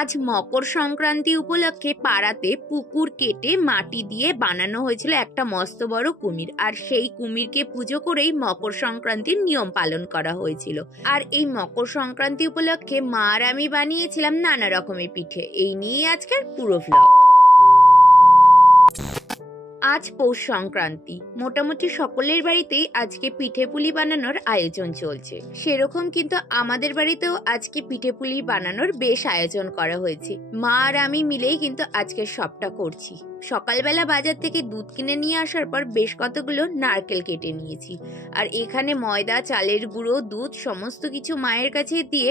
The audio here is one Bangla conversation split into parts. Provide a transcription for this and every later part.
আজ মকর সংক্রান্তি উপলক্ষে পাড়াতে পুকুর কেটে মাটি দিয়ে বানানো হয়েছিল একটা মস্ত বড় কুমির, আর সেই কুমিরকে পুজো করেই মকর সংক্রান্তির নিয়ম পালন করা হয়েছিল। আর এই মকর সংক্রান্তি উপলক্ষে মা আর আমি বানিয়েছিলাম নানা রকমের পিঠে। এই নিয়ে আজকের পুরো ভ্লগ। আজ পৌষ সংক্রান্তি, মোটামুটি সকলের বাড়িতেই আজকে পিঠে পুলি বানানোর আয়োজন চলছে। সেরকম কিন্তু আমাদের বাড়িতেও আজকে পিঠে পুলি বানানোর বেশ আয়োজন করা হয়েছে। মা আর আমি মিলেই কিন্তু আজকে সবটা করছি। সকালবেলা বাজার থেকে দুধ কিনে নিয়ে আসার পর বেশ কতগুলো নারকেল কেটে নিয়েছি, আর এখানে ময়দা, চালের গুঁড়ো, দুধ সমস্ত কিছু মায়ের কাছে দিয়ে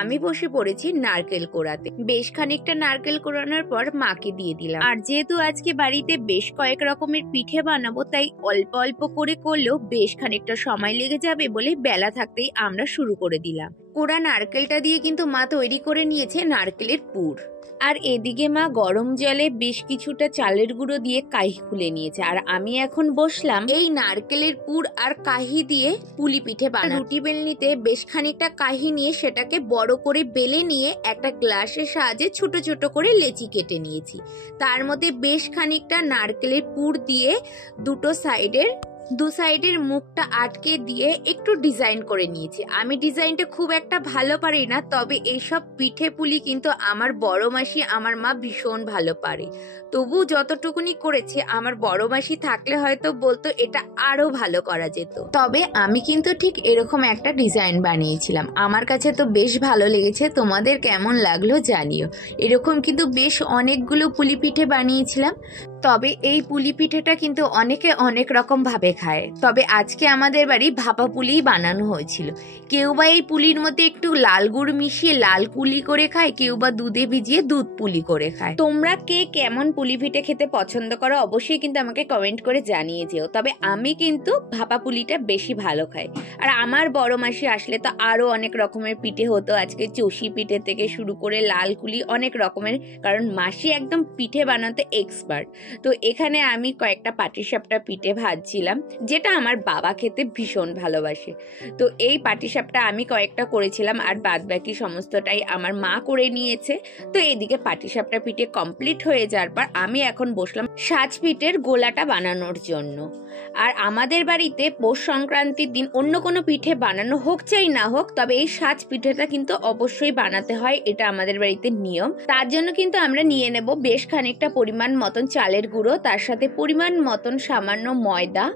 আমি বসে পড়েছি নারকেল কোড়াতে। বেশ খানিকটা নারকেল কোড়ানোর পর মাকে দিয়ে দিলাম। আর যেহেতু আজকে বাড়িতে বেশ কয়েক রকমের পিঠে বানাবো, তাই অল্প অল্প করে করলেও বেশ খানিকটা সময় লেগে যাবে বলে বেলা থাকতেই আমরা শুরু করে দিলাম। কোড়া নারকেলটা দিয়ে কিন্তু মা তৈরি করে নিয়েছে নারকেলের পুর। আর এদিকে মা গরম জলে বেশ কিছুটা চালের গুঁড়ো দিয়ে কাহি খুলে নিয়েছে, আর আমি এখন বসলাম এই নারকেলের পুর আর কাহি দিয়ে পুলি পিঠে বানাতে। রুটি বেলনিতে বেশ খানিকটা কাহি নিয়ে সেটাকে বড় করে বেলে নিয়ে একটা গ্লাসের সাহায্যে ছোট ছোট করে লেচি কেটে নিয়েছি। তার মধ্যে বেশ খানিকটা নারকেলের পুর দিয়ে দু সাইডের মুখটা আটকে দিয়ে একটু ডিজাইন করে নিয়েছি। আমি ডিজাইনটা খুব একটা ভালো পারি না, তবে এইসব পিঠে পুলি কিন্তু আমার বড় মাসি, আমার মা ভীষণ ভালো পারে। তবু যতটুকুনি করেছে, আমার বড় মাসি থাকলে হয়তো বলতো এটা আরো ভালো করা যেত। তবে আমি কিন্তু ঠিক এরকম একটা ডিজাইন বানিয়েছিলাম। আমার কাছে তো বেশ ভালো লেগেছে, তোমাদের কেমন লাগলো জানিও। এরকম কিন্তু বেশ অনেকগুলো পুলি পিঠে বানিয়েছিলাম। তবে এই পুলি পিঠেটা কিন্তু অনেকে অনেক রকম ভাবে খায়। তবে আজকে আমাদের বাড়ি ভাপা পুলি বানানো হয়েছিল। কেউ বা এই পুলির মধ্যে একটু লাল গুড় মিশিয়ে লাল পুলি করে খায়, কেউ বা দুধে ভিজিয়ে দুধ পুলি করে খায়। তোমরা কে কেমন পুলি পিঠে খেতে পছন্দ করো অবশ্যই কিন্তু আমাকে কমেন্ট করে জানিয়ে যেও। তবে আমি কিন্তু ভাপা পুলিটা বেশি ভালো খাই। আর আমার বড় মাসি আসলে তো আরো অনেক রকমের পিঠে হতো। আজকে চষি পিঠে থেকে শুরু করে লাল কুলি অনেক রকমের, কারণ মাসি একদম পিঠে বানাতে এক্সপার্ট। তো এখানে আমি কয়েকটা পাটিসাপটা পিঠে ভাজছিলাম, যেটা আমার বাবা খেতে ভীষণ ভালোবাসে। তো এই পাটিসাপটা আমি কয়েকটা করেছিলাম, আর বাদ বাকি সমস্তটাই আমার মা করে নিয়েছে। তো এইদিকে পাটিসাপটা পিঠে কমপ্লিট হয়ে যাওয়ার পর আমি এখন বসলাম সাজ পিঠের গোলাটা বানানোর জন্য। আর আমাদের বাড়িতে পৌষ সংক্রান্তির দিন অন্য কোনো পিঠে বানানো হোক চাই না হোক, তবে এই সাজ পিঠেটা কিন্তু অবশ্যই বানাতে হয়, এটা আমাদের বাড়িতে নিয়ম। তার জন্য কিন্তু আমরা নিয়ে নেব বেশ খানিকটা পরিমাণ মতন চালের গুঁড়ো, তার সাথে পরিমাণ মতন সামান্য ময়দা,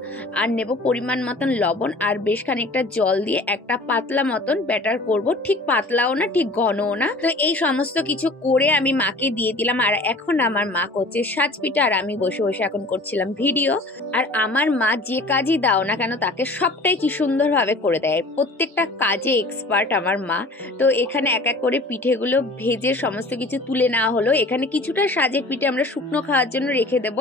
আর নেব পরিমাণ মতন লবণ, আর বেশ খানিকটা জল দিয়ে একটা পাতলা মতন ব্যাটার করব। ঠিক পাতলাও না, ঠিক ঘনও না। তো এই সমস্ত কিছু করে আমি মাকে দিয়ে দিলাম। আর এখন আমার মা করছে সাজ পিঠা, আর আমি বসে বসে এখন করছিলাম ভিডিও। আর আমার মা যে কাজই দাও না কেন তাকে সবটাই কি সুন্দরভাবে করে দেয়, প্রত্যেকটা কাজে এক্সপার্ট আমার মা। তো এখানে এক এক করে পিঠেগুলো ভেজে সমস্ত কিছু তুলে নেওয়া হলো। এখানে কিছুটা সাজের পিঠে আমরা শুকনো খাওয়ার জন্য রেখে দেব,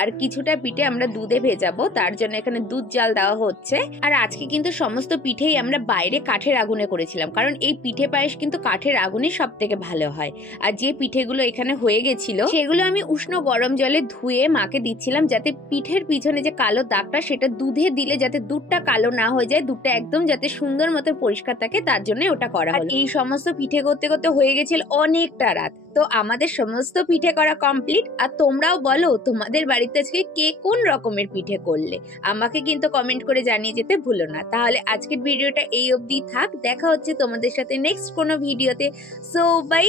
আর কিছুটা পিঠে আমরা দুধে ভেজাবো, তার জন্য এখানে দুধ জাল দেওয়া হচ্ছে। আর আজকে কিন্তু সমস্ত পিঠেই আমরা বাইরে কাঠের আগুনে করেছিলাম, কারণ এই পিঠে পায়েস কিন্তু কাঠের আগুনে সব থেকে ভালো হয়। আর যে পিঠেগুলো এখানে হয়ে গেছিল সেগুলো আমি উষ্ণ গরম জলে ধুয়ে মাকে দিচ্ছিলাম, যাতে পিঠের পিছনে যে কালো দাগটা সেটা দুধে দিলে যাতে দুধটা কালো না হয়ে যায়, দুধটা একদম যাতে সুন্দর মতো পরিষ্কার থাকে, তার জন্য ওটা করা হলো। এই সমস্ত পিঠে করতে করতে হয়ে গেছিল অনেকটা রাত। তো আমাদের সমস্ত পিঠে করা কমপ্লিট। আর তোমরাও বলো তোমাদের বাড়িতে আজকে কে কোন রকমের পিঠে করলে, আমাকে কিন্তু কমেন্ট করে জানিয়ে যেতে ভুলো না। তাহলে আজকের ভিডিওটা এই অবধি থাক, দেখা হচ্ছে তোমাদের সাথে নেক্সট কোনো ভিডিওতে। So by.